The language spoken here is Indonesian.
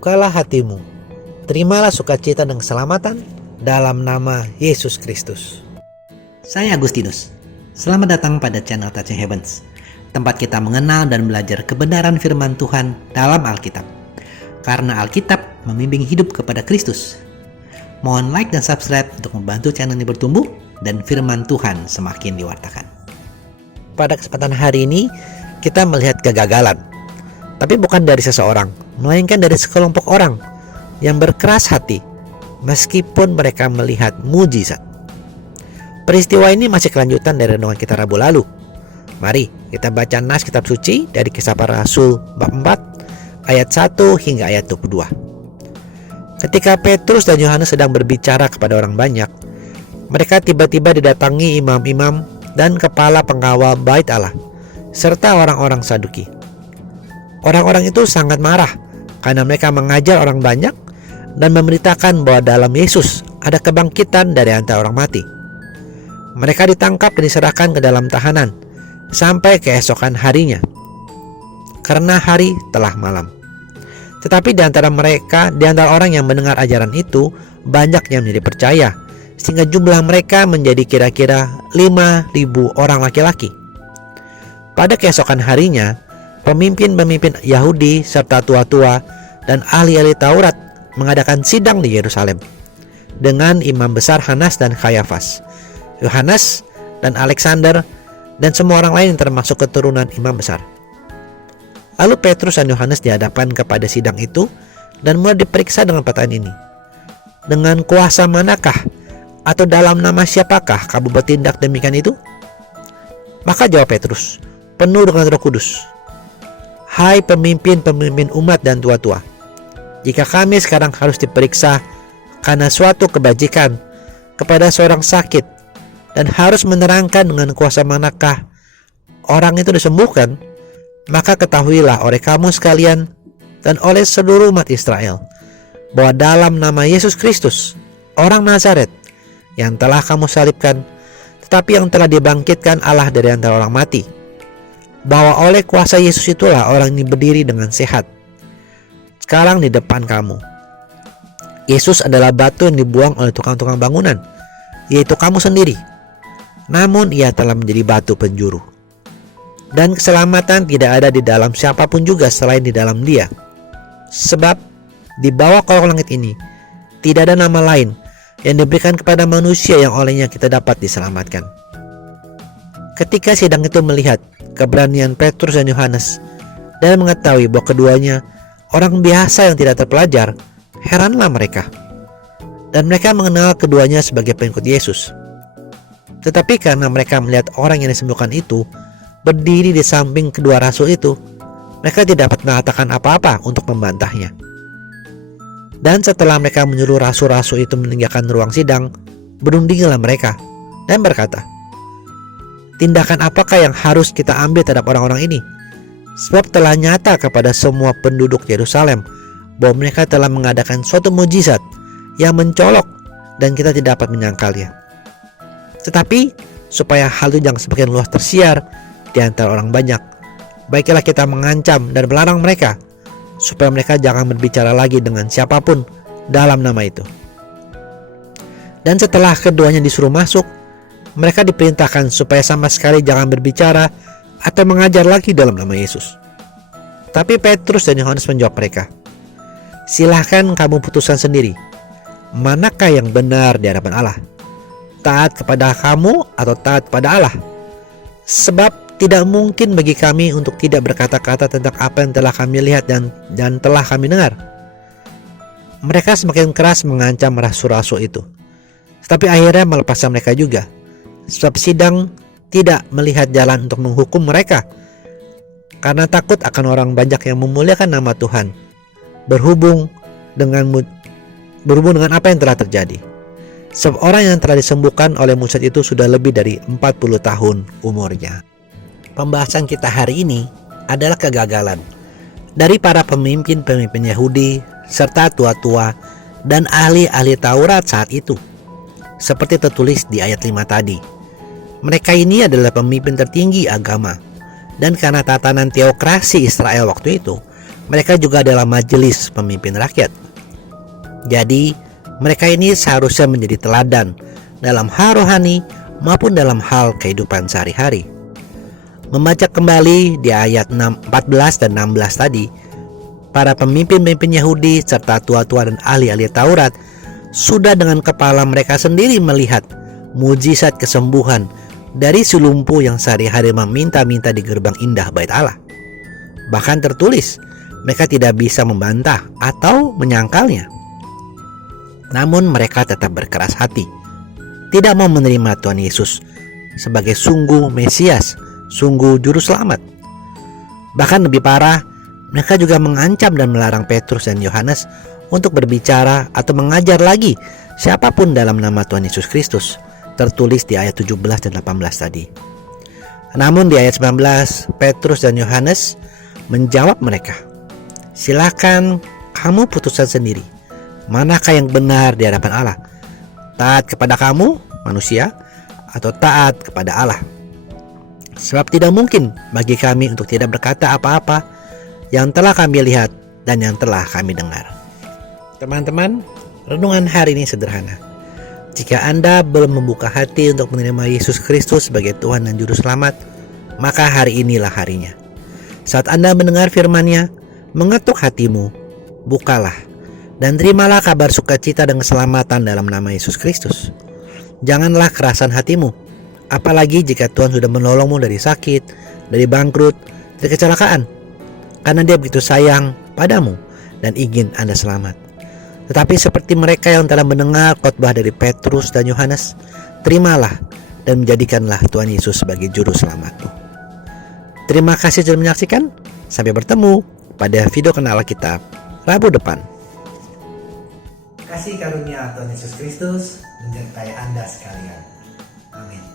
terbukalah hatimu, terimalah sukacita dan keselamatan dalam nama Yesus Kristus. Saya Agustinus. Selamat datang pada channel Touching Heavens, tempat kita mengenal dan belajar kebenaran firman Tuhan dalam Alkitab. Karena Alkitab membimbing hidup kepada Kristus. Mohon like dan subscribe untuk membantu channel ini bertumbuh dan firman Tuhan semakin diwartakan. Pada kesempatan hari ini, kita melihat kegagalan. Tapi bukan dari seseorang, melainkan dari sekelompok orang yang berkeras hati meskipun mereka melihat mujizat. Peristiwa ini masih kelanjutan dari renungan kita Rabu lalu. Mari kita baca nas kitab suci dari Kisah Para Rasul bab 4 ayat 1 hingga ayat 22. Ketika Petrus dan Yohanes sedang berbicara kepada orang banyak, mereka tiba-tiba didatangi imam-imam dan kepala pengawal bait Allah serta orang-orang Saduki. Orang-orang itu sangat marah karena mereka mengajar orang banyak dan memberitakan bahwa dalam Yesus ada kebangkitan dari antara orang mati. Mereka ditangkap dan diserahkan ke dalam tahanan sampai keesokan harinya, karena hari telah malam. Tetapi di antara orang yang mendengar ajaran itu, banyak yang menjadi percaya, sehingga jumlah mereka menjadi kira-kira 5.000 orang laki-laki. Pada keesokan harinya, pemimpin-pemimpin Yahudi serta tua-tua dan ahli-ahli Taurat mengadakan sidang di Yerusalem dengan imam besar Hanas dan Kayafas, Yohanes dan Alexander, dan semua orang lain yang termasuk keturunan imam besar. Lalu Petrus dan Yohanes dihadapkan kepada sidang itu dan mulai diperiksa dengan pertanyaan ini. Dengan kuasa manakah atau dalam nama siapakah kamu bertindak demikian itu? Maka jawab Petrus, penuh dengan Roh Kudus, hai pemimpin-pemimpin umat dan tua-tua, jika kami sekarang harus diperiksa karena suatu kebajikan kepada seorang sakit dan harus menerangkan dengan kuasa manakah orang itu disembuhkan, maka ketahuilah oleh kamu sekalian dan oleh seluruh umat Israel bahwa dalam nama Yesus Kristus, orang Nazaret yang telah kamu salibkan, tetapi yang telah dibangkitkan Allah dari antara orang mati, bahwa oleh kuasa Yesus itulah orang ini berdiri dengan sehat sekarang di depan kamu. Yesus adalah batu yang dibuang oleh tukang-tukang bangunan, yaitu kamu sendiri. Namun ia telah menjadi batu penjuru. Dan keselamatan tidak ada di dalam siapapun juga selain di dalam Dia. Sebab di bawah kolong langit ini tidak ada nama lain yang diberikan kepada manusia yang olehnya kita dapat diselamatkan. Ketika sidang itu melihat keberanian Petrus dan Yohanes dan mengetahui bahwa keduanya orang biasa yang tidak terpelajar, heranlah mereka. Dan mereka mengenal keduanya sebagai pengikut Yesus. Tetapi karena mereka melihat orang yang disembuhkan itu berdiri di samping kedua rasul itu, mereka tidak dapat mengatakan apa-apa untuk membantahnya. Dan setelah mereka menyuruh rasul-rasul itu meninggalkan ruang sidang, berundinglah mereka dan berkata, tindakan apakah yang harus kita ambil terhadap orang-orang ini? Sebab telah nyata kepada semua penduduk Yerusalem bahwa mereka telah mengadakan suatu mujizat yang mencolok dan kita tidak dapat menyangkalnya. Tetapi supaya hal itu jangan semakin luas tersiar di antara orang banyak, baiklah kita mengancam dan melarang mereka supaya mereka jangan berbicara lagi dengan siapapun dalam nama itu. Dan setelah keduanya disuruh masuk, mereka diperintahkan supaya sama sekali jangan berbicara atau mengajar lagi dalam nama Yesus. Tapi Petrus dan Yohanes menjawab mereka, silahkan kamu putuskan sendiri, manakah yang benar di hadapan Allah, taat kepada kamu atau taat kepada Allah? Sebab tidak mungkin bagi kami untuk tidak berkata-kata tentang apa yang telah kami lihat dan telah kami dengar. Mereka semakin keras mengancam rasul-rasul itu, tetapi akhirnya melepaskan mereka juga. Sebab sidang tidak melihat jalan untuk menghukum mereka, karena takut akan orang banyak yang memuliakan nama Tuhan berhubung dengan apa yang telah terjadi. Sebab orang yang telah disembuhkan oleh mujizat itu sudah lebih dari 40 tahun umurnya. Pembahasan kita hari ini adalah kegagalan dari para pemimpin-pemimpin Yahudi serta tua-tua dan ahli-ahli Taurat saat itu. Seperti tertulis di ayat 5 tadi, mereka ini adalah pemimpin tertinggi agama, dan karena tatanan teokrasi Israel waktu itu, mereka juga adalah majelis pemimpin rakyat. Jadi, mereka ini seharusnya menjadi teladan dalam hal rohani maupun dalam hal kehidupan sehari-hari. Membaca kembali di ayat 14 dan 16 tadi, para pemimpin-pemimpin Yahudi serta tua-tua dan ahli-ahli Taurat sudah dengan kepala mereka sendiri melihat mujizat kesembuhan dari si lumpuh yang sehari-hari meminta-minta di gerbang indah bait Allah. Bahkan tertulis, mereka tidak bisa membantah atau menyangkalnya. Namun mereka tetap berkeras hati, tidak mau menerima Tuhan Yesus sebagai sungguh Mesias, sungguh Juru Selamat. Bahkan lebih parah, mereka juga mengancam dan melarang Petrus dan Yohanes untuk berbicara atau mengajar lagi siapapun dalam nama Tuhan Yesus Kristus, tertulis di ayat 17 dan 18 tadi. Namun di ayat 19, Petrus dan Yohanes menjawab mereka, "Silakan kamu putuskan sendiri, manakah yang benar di hadapan Allah? Taat kepada kamu, manusia, atau taat kepada Allah? Sebab tidak mungkin bagi kami untuk tidak berkata apa-apa yang telah kami lihat dan yang telah kami dengar." Teman-teman, renungan hari ini sederhana. Jika Anda belum membuka hati untuk menerima Yesus Kristus sebagai Tuhan dan Juru Selamat, maka hari inilah harinya. Saat Anda mendengar firman-Nya, mengetuk hatimu, bukalah, dan terimalah kabar sukacita dan keselamatan dalam nama Yesus Kristus. Janganlah kerasan hatimu, apalagi jika Tuhan sudah menolongmu dari sakit, dari bangkrut, dari kecelakaan, karena Dia begitu sayang padamu dan ingin Anda selamat. Tetapi seperti mereka yang telah mendengar khotbah dari Petrus dan Yohanes, terimalah dan menjadikanlah Tuhan Yesus sebagai Juru Selamatmu. Terima kasih sudah menyaksikan. Sampai bertemu pada video Kenal Alkitab Rabu depan. Kasih karunia Tuhan Yesus Kristus menyertai Anda sekalian. Amin.